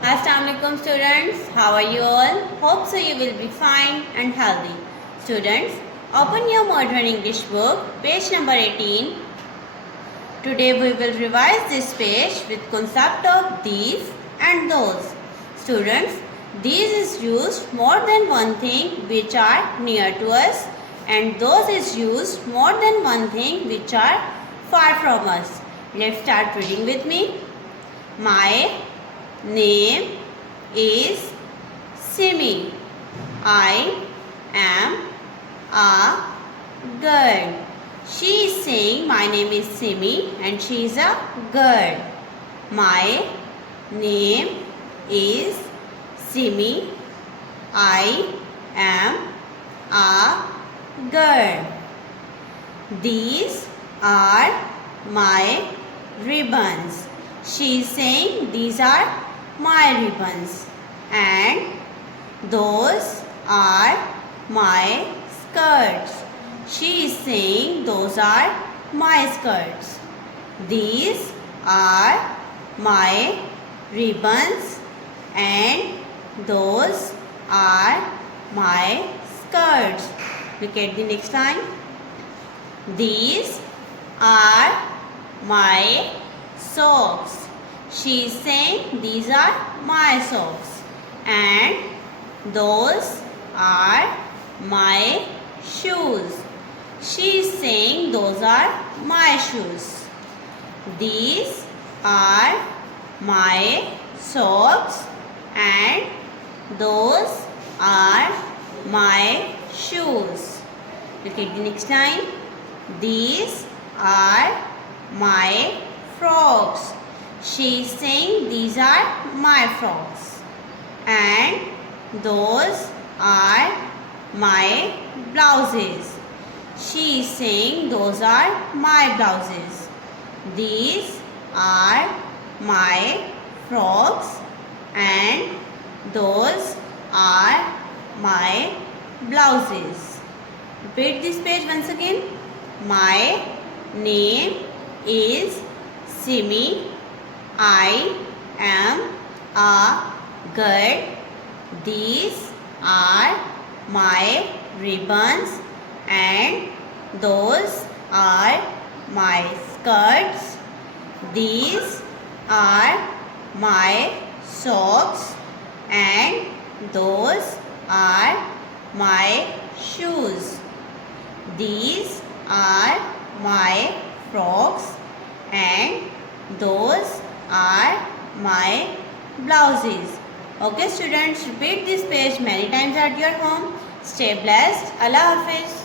Assalamualaikum students, how are you all? Hope so you will be fine and healthy. Students, open your modern English book, page number 18. Today we will revise this page with concept of these and those. Students, these is used more than one thing which are near to us, and those is used more than one thing which are far from us. Let's start reading with me. My name is Simi. I am a girl. She is saying my name is Simi and she is a girl. My name is Simi. I am a girl. These are my ribbons. She is saying these are my ribbons, and those are my skirts. She is saying those are my skirts. These are my ribbons, and those are my skirts. Look at the next line. These are my socks. She is saying these are my socks, and those are my shoes. She is saying those are my shoes. These are my socks, and those are my shoes. Look at the next line. These are my frogs. She is saying these are my frogs, and those are my blouses. She is saying those are my blouses. These are my frogs, and those are my blouses. Repeat this page once again. My name is Simi. I am a girl. These are my ribbons, and those are my skirts. These are my socks, and those are my shoes. These are my frogs, and those are my blouses. Okay students, repeat this page many times at your home. Stay blessed. Allah Hafiz.